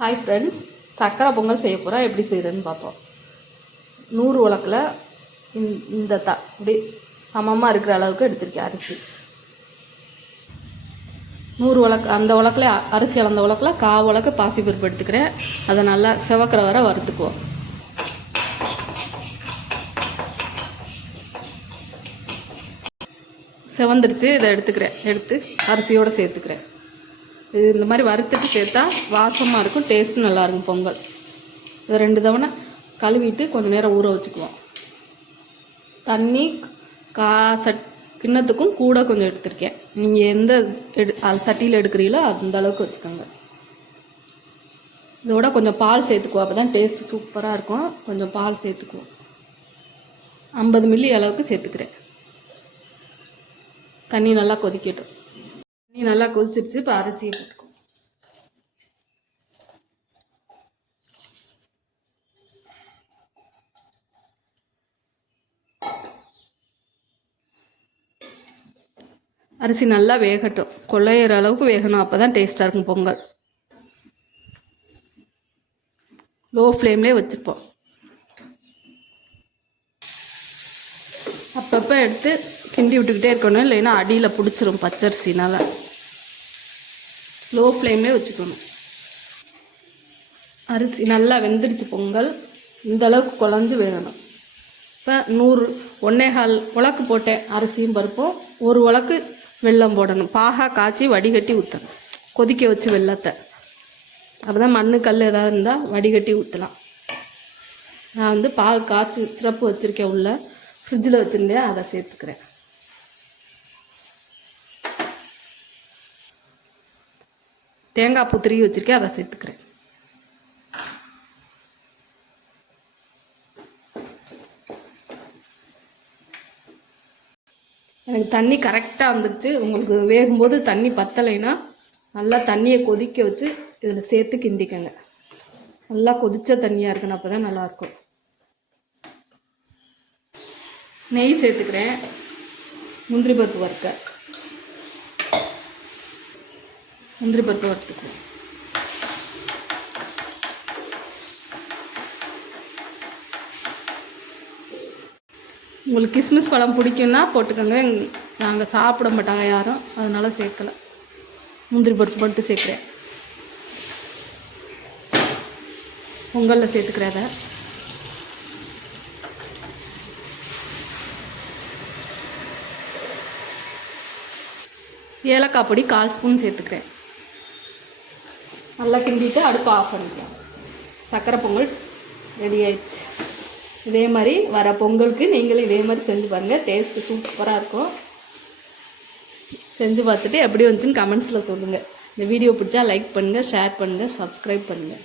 Hi friends சக்கரை பொங்கல் செய்ய போகிறோம் எப்படி செய்கிறதுன்னு பார்ப்போம். நூறு உலக்கில் இந்த த இப்படி சமமாக இருக்கிற அளவுக்கு எடுத்திருக்கேன் அரிசி. நூறு உலக்கு அந்த உலக்கில் அரிசி அளந்த உலக்கில் கா உலக்கு பாசிப்பருப்பு எடுத்துக்கிறேன். அதை நல்லா செவக்கிற வரை வறுத்துக்குவோம். செவந்துருச்சு இதை எடுத்துக்கிறேன். எடுத்து அரிசியோடு சேர்த்துக்கிறேன். இது இந்த மாதிரி வறுத்துட்டு சேர்த்தா வாசமாக இருக்கும் டேஸ்ட்டும் நல்லாயிருக்கும் பொங்கல். இதை ரெண்டு தவணை கழுவிட்டு கொஞ்சம் நேரம் ஊற வச்சுக்குவோம். தண்ணி கா சட் கிண்ணத்துக்கும் கூட கொஞ்சம் எடுத்திருக்கேன். நீங்கள் எந்த எடு அது சட்டியில் எடுக்கிறீங்களோ அந்த அளவுக்கு வச்சுக்கோங்க. இதோட கொஞ்சம் பால் சேர்த்துக்குவோம் அப்போ தான் டேஸ்ட் சூப்பராக இருக்கும். கொஞ்சம் பால் சேர்த்துக்குவோம். ஐம்பது மில்லி அளவுக்கு சேர்த்துக்கிறேன். தண்ணி நல்லா கொதிக்கட்டும். நல்லா கொதிச்சிருச்சு இப்போ அரிசியை போட்டுக்கோ. அரிசி நல்லா வேகட்டும். கொள்ளையிற அளவுக்கு வேகணும் அப்போ தான் டேஸ்ட்டாக இருக்கும் பொங்கல். லோ ஃப்ளேம்லேயே வச்சுருப்போம். அப்பப்போ எடுத்து கிண்டி விட்டுக்கிட்டே இருக்கணும் இல்லைன்னா அடியில் பிடிச்சிரும் பச்சரிசினால். லோ ஃப்ளேம்லேயே வச்சுக்கணும். அரிசி நல்லா வெந்துருச்சு பொங்கல். இந்த அளவுக்கு குழஞ்சு வேகணும். இப்போ நூறு ஒன்னேகால் உலக்கு போட்டேன் அரிசியும் பருப்பும். ஒரு உலக்கு வெல்லம் போடணும். பாகா காய்ச்சி வடிகட்டி ஊற்றணும் கொதிக்க வச்சு வெள்ளத்தை அப்போ தான் மண் கல் ஏதாவது இருந்தால் வடிகட்டி ஊற்றலாம் நான் வந்து பாகு காய்ச்சி சிறப்பு வச்சுருக்கேன் உள்ள. ஃப்ரிட்ஜில் வச்சுருந்தேன் அதை சேர்த்துக்கிறேன். தேங்காய் பூ திருகி வச்சுருக்கேன் அதை சேர்த்துக்கிறேன். எனக்கு தண்ணி கரெக்டாக வந்துடுச்சு உங்களுக்கு வேகும்போது தண்ணி பத்தலைன்னா நல்லா தண்ணியை கொதிக்க வச்சு இதில் சேர்த்து கிண்டிக்கங்க. நல்லா கொதிச்ச தண்ணியாக இருக்கணும் அப்போ தான் நல்லாயிருக்கும். நெய் சேர்த்துக்கிறேன். முந்திரி பருப்பு வறுக்க. முந்திரி பருப்பு வறுத்துக்குவோம் உங்களுக்கு கிஸ்மிஸ் பழம் பிடிக்கும்னா போட்டுக்கோங்க. நாங்கள் சாப்பிட மாட்டாங்க யாரும். அதனால் சேர்க்கல. முந்திரி பருப்பு மட்டும் சேர்க்குறேன். பொங்கலில் சேர்த்துக்கிறேன் அதை. ஏலக்காய் பொடி கால் ஸ்பூன் சேர்த்துக்கிறேன். நல்லா கிண்டிட்டு அடுப்பு ஆஃப் பண்ணிக்கலாம். சக்கரை பொங்கல் ரெடி ஆயிடுச்சு. இதே மாதிரி வர பொங்கலுக்கு நீங்களும் இதே மாதிரி செஞ்சு பாருங்கள் டேஸ்ட்டு சூப்பராக இருக்கும். செஞ்சு பார்த்துட்டு எப்படி வந்துச்சுன்னு கமெண்ட்ஸில் சொல்லுங்கள் இந்த வீடியோ பிடிச்சா லைக் பண்ணுங்கள் ஷேர் பண்ணுங்கள் சப்ஸ்கிரைப் பண்ணுங்கள்